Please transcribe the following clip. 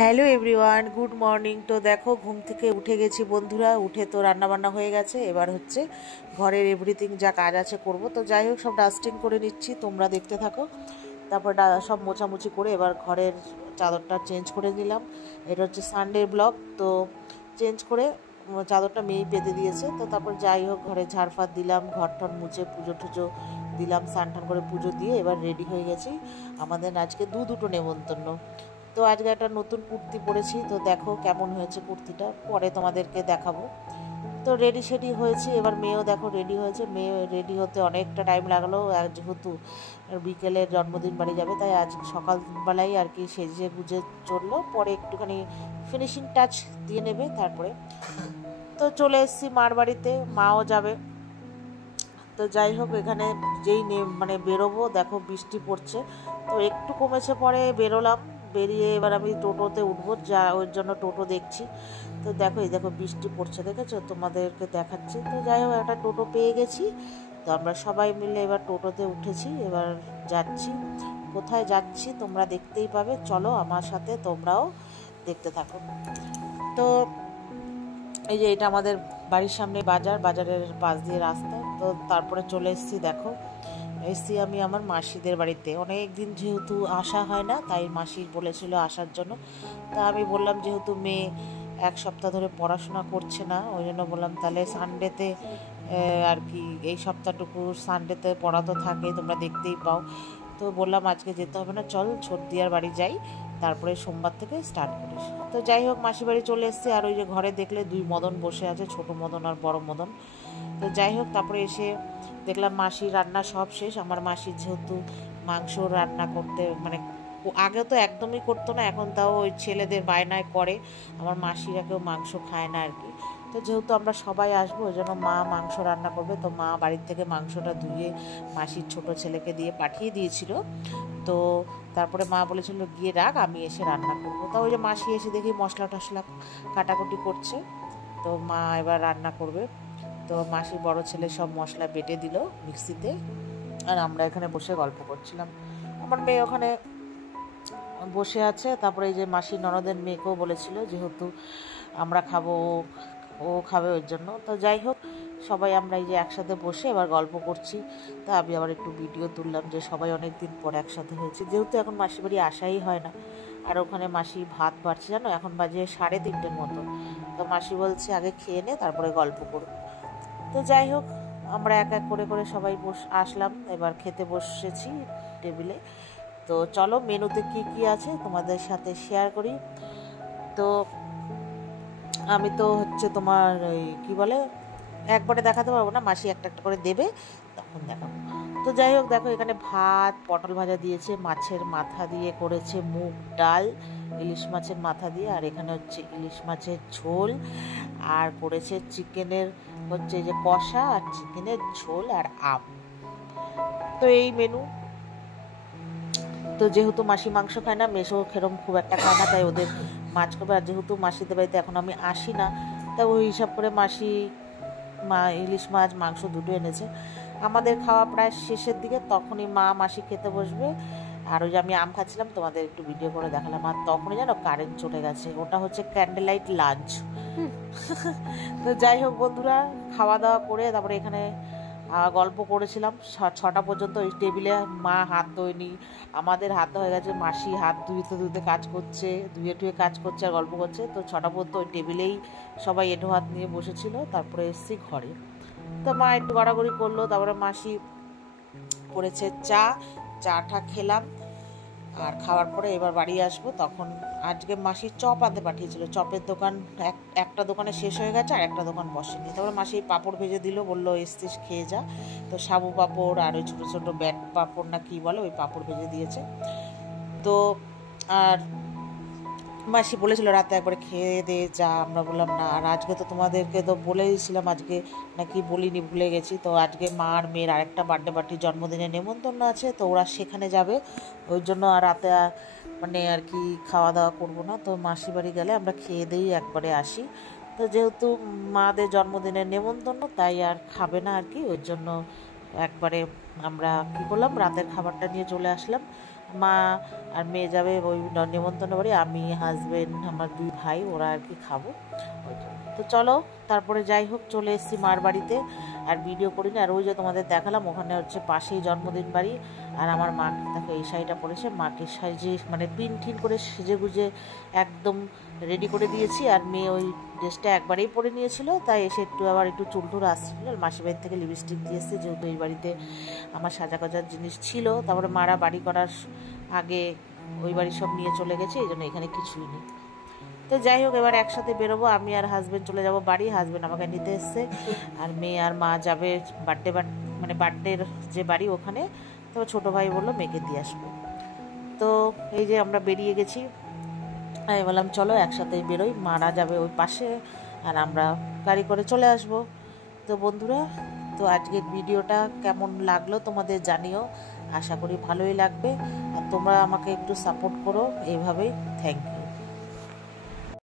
Hello everyone, good morning. তো দেখো, ঘুম থেকে উঠে গেছি বন্ধুরা। উঠে তো রান্নাবান্না হয়ে গেছে। এবার হচ্ছে ঘরের এভরিথিং যা কাজ আছে করব। তো যাই হোক, সব ডাস্টিং করে নিচ্ছি, তোমরা দেখতে থাকো। তারপর সব মোছামুছি করে এবার ঘরের চাদরটা চেঞ্জ করে নিলাম। এটা হচ্ছে সানডে ব্লগ। তো চেঞ্জ করে চাদরটা মেয়েই পেতে দিয়েছে। তো তারপর যাই হোক, ঘরে ঝাড়ফাড় দিলাম, ঘর টর মুছে পুজো টুজো দিলাম, স্নান টান করে পুজো দিয়ে এবার রেডি হয়ে গেছি। আমাদের আজকে দুটো নেমন্তন্ন। তো আজকে একটা নতুন কুর্তি পরেছি, তো দেখো কেমন হয়েছে কুর্তিটা, পরে তোমাদেরকে দেখাবো। তো রেডি সেডি হয়েছি। এবার মেয়েও দেখো রেডি হয়েছে। মেয়ে রেডি হতে অনেকটা টাইম লাগলো, যেহেতু বিকেলে জন্মদিন বাড়ি যাবে, তাই আজ সকালবেলায় আর কি সেজে গুজে চললো। পরে একটুখানি ফিনিশিং টাচ দিয়ে নেবে তারপরে। তো চলে এসেছি মার বাড়িতে, মাও যাবে। তো যাই হোক, এখানে যেই মানে বেরোবো দেখো বৃষ্টি পড়ছে। তো একটু কমেছে, পরে বেরোলাম। বেরিয়ে এবার আমি টোটোতে উঠবো, যা ওর জন্য টোটো দেখছি। তো দেখো, এই দেখো বৃষ্টি পড়ছে, দেখেছো, তোমাদেরকে দেখাচ্ছি। তো যাই হোক, একটা টোটো পেয়ে গেছি। তো আমরা সবাই মিলে এবার টোটোতে উঠেছি, এবার যাচ্ছি। কোথায় যাচ্ছি তোমরা দেখতেই পাবে, চলো আমার সাথে, তোমরাও দেখতে থাকো। তো এই যে এটা আমাদের বাড়ির সামনে বাজার, বাজারের পাশ দিয়ে রাস্তা। তো তারপরে চলে এসেছি, দেখো এসছি আমি আমার মাসিদের বাড়িতে। অনেক দিন যেহেতু আসা হয় না, তাই মাসি বলেছিল আসার জন্য। তা আমি বললাম, যেহেতু মেয়ে এক সপ্তাহ ধরে পড়াশোনা করছে না, ওই জন্য বললাম তাহলে সানডেতে আর কি, এই সপ্তাহটুকু সানডেতে পড়া তো থাকে, তোমরা দেখতেই পাও। তো বললাম আজকে যেতে হবে না, চল ছোটদিয়ার বাড়ি যাই, তারপরে সোমবার থেকে স্টার্ট করিস। তো যাই হোক, মাসি বাড়ি চলে এসেছি। আর ওই যে ঘরে দেখলে দুই মদন বসে আছে, ছোট মদন আর বড় মদন। তো যাই হোক, তারপরে এসে দেখলাম মাসির রান্না সব শেষ। আমার মাসি যেহেতু মাংস রান্না করতে মানে আগে তো একদমই করতো না, এখন তাও ওই ছেলেদের বায়নায় করে। আমার মাসিরা কেউ মাংস খায় না আর কি। তো যেহেতু আমরা সবাই আসবো, ওই জন্য মা মাংস রান্না করবে। তো মা বাড়ির থেকে মাংসটা ধুয়ে মাসির ছোট ছেলেকে দিয়ে পাঠিয়ে দিয়েছিল। তো তারপরে মা বলেছিল গিয়ে রাখ, আমি এসে রান্না করবো। তা ওই যে মাসি এসে দেখি মশলা টশলা কাটাকুটি করছে। তো মা এবার রান্না করবে। তো মাসির বড় ছেলে সব মশলা বেটে দিল মিক্সিতে, আর আমরা এখানে বসে গল্প করছিলাম। আমার মেয়ে ওখানে বসে আছে। তারপরে এই যে মাসির ননদের মেয়েকেও বলেছিল, যেহেতু আমরা খাবো, ও খাবে ওর জন্য। তো যাই হোক, সবাই আমরা এই যে একসাথে বসে এবার গল্প করছি। তা আমি আবার একটু ভিডিও তুললাম, যে সবাই অনেক দিন পর একসাথে হয়েছে, যেহেতু এখন মাসি বাড়ি আসাই হয় না। আর ওখানে মাসি ভাত বাড়ছে, জানো, এখন বাজে 3:30 মতো। তো মাসি বলছে আগে খেয়ে নে, তারপরে গল্প করব। তো যাই হোক, আমরা এক এক করে করে সবাই আসলাম, এবার খেতে বসেছি টেবিলে। তো চলো, মেনুতে কি কি আছে তোমাদের সাথে শেয়ার করি। তো আমি তো হচ্ছে তোমার ওই কী বলে, একবারে দেখাতে পারবো না, মাসি একটা একটা করে দেবে, তখন দেখাবো। তো যাই হোক, দেখো এখানে ভাত, পটল ভাজা দিয়েছে, মাছের মাথা দিয়ে করেছে মুগ ডাল, ইলিশ মাছের মাথা দিয়ে। আর এখানে হচ্ছে ইলিশ মাছের ঝোল, আর করেছে চিকেনের হচ্ছে যে কষা, আর চিকেনের ঝোল, আর আম। তো এই মেনু। তো যেহেতু মাসি মাংস খায় না, মেসো খেরম খুব একটা খায় না, তাই ওদের মাছ খাবে। আর যেহেতু মাসিদের বাড়িতে এখন আমি আসি না, তা ওই হিসাব করে মাসি ইলিশ মাছ মাংস দুটো এনেছে। আমাদের খাওয়া প্রায় শেষের দিকে, তখনই মা মাসি খেতে বসবে। আর ওই যে আমি আম খাচ্ছিলাম, তোমাদের একটু ভিডিও করে দেখালাম। আর তখনই যেন কারেন্ট চলে গেছে, ওটা হচ্ছে ক্যান্ডেল লাইট লাঞ্চ। তো যাই হোক বন্ধুরা, খাওয়া দাওয়া করে তারপরে এখানে গল্প করেছিলাম 6টা পর্যন্ত। ওই টেবিলে মা হাত ধোয়নি, আমাদের হাত হয়ে গেছে, মাসি হাত ধুইতে ধুইতে কাজ করছে, ধুয়ে টুয়ে কাজ করছে আর গল্প করছে। তো 6টা পর্যন্ত ওই টেবিলেই সবাই এঁটো হাত নিয়ে বসেছিল। তারপরে এসেছি ঘরে। তো মা একটু গড়াগড়ি করলো, তারপরে মাসি করেছে চাটা খেলাম। আর খাওয়ার পরে এবার বাড়ি আসবো, তখন আজকে মাসি চপ আনতে পাঠিয়েছিল। চপের দোকান একটা দোকানে শেষ হয়ে গেছে, আর একটা দোকান বসেনি। তারপরে মাসি পাঁপড় ভেজে দিল, বললো এসছিস খেয়ে যা। তো সাবু পাঁপড় আর ওই ছোটো ছোটো ব্যাট পাঁপড় না কী বলে, ওই পাঁপড় ভেজে দিয়েছে। তো আর মাসি বলেছিল রাতে একবারে খেয়ে দে যা। আমরা বললাম না, আর আজকে তো তোমাদেরকে তো বলেইছিলাম, আজকে নাকি বলিনি, ভুলে গেছি। তো আজকে মা আর মেয়ের আরেকটা বার্থডে পার্টির জন্মদিনের নেমন্তন্ন আছে, তো ওরা সেখানে যাবে। ওই জন্য আর রাতে মানে আর কি খাওয়া দাওয়া করবো না। তো মাসি বাড়ি গেলে আমরা খেয়ে দিয়েই একবারে আসি। তো যেহেতু মাদের জন্মদিনের নেমন্তন্ন, তাই আর খাবে না আর কি, ওই জন্য একবারে আমরা কী করলাম, রাতের খাবারটা নিয়ে চলে আসলাম। মা আর মেয়ে যাবে ওই নিমন্ত্রণ বাড়ি, আমি হাজবেন্ড আমার 2 ভাই ওরা আর কি খাবো। তো চলো তারপরে যাই হোক চলে এসেছি মার বাড়িতে, আর ভিডিও করিনি। আর ওই যে তোমাদের দেখালাম ওখানে হচ্ছে পাশেই জন্মদিন বাড়ি। আর আমার মা দেখো এই শাড়িটা পরেছে, মাকে সাজিয়ে মানে পিন ঠিন করে সেজে গুজে একদম রেডি করে দিয়েছি। আর মেয়ে ওই ড্রেসটা একবারেই পরে নিয়েছিল, তাই এসে একটু চুল টুল আসছিল। আর মাসির বাড়ি থেকে লিপস্টিক দিয়ে এসছে, যেহেতু এই বাড়িতে আমার সাজা গজার জিনিস ছিল। তারপরে মারা বাড়ি করার আগে ওই বাড়ি সব নিয়ে চলে গেছে, এই জন্য এখানে কিছুই নেই। তো যাই হোক এবার একসাথে বেরোবো, আমি আর হাজব্যান্ড চলে যাব বাড়ি, হাজব্যান্ড আমাকে নিতে এসছে। আর মেয়ে আর মা যাবে মানে বার্থডের যে বাড়ি ওখানে। তো ছোটো ভাই বললো মেয়েকে দিয়ে আসবো। তো এই যে আমরা বেরিয়ে গেছি, আমি বললাম চলো একসাথেই বেরোই, মারা যাবে ওই পাশে আর আমরা গাড়ি করে চলে আসব। তো বন্ধুরা, তো আজকের ভিডিওটা কেমন লাগলো তোমাদের জানিও, আশা করি ভালোই লাগবে। আর তোমরা আমাকে একটু সাপোর্ট করো এইভাবেই। Thank you.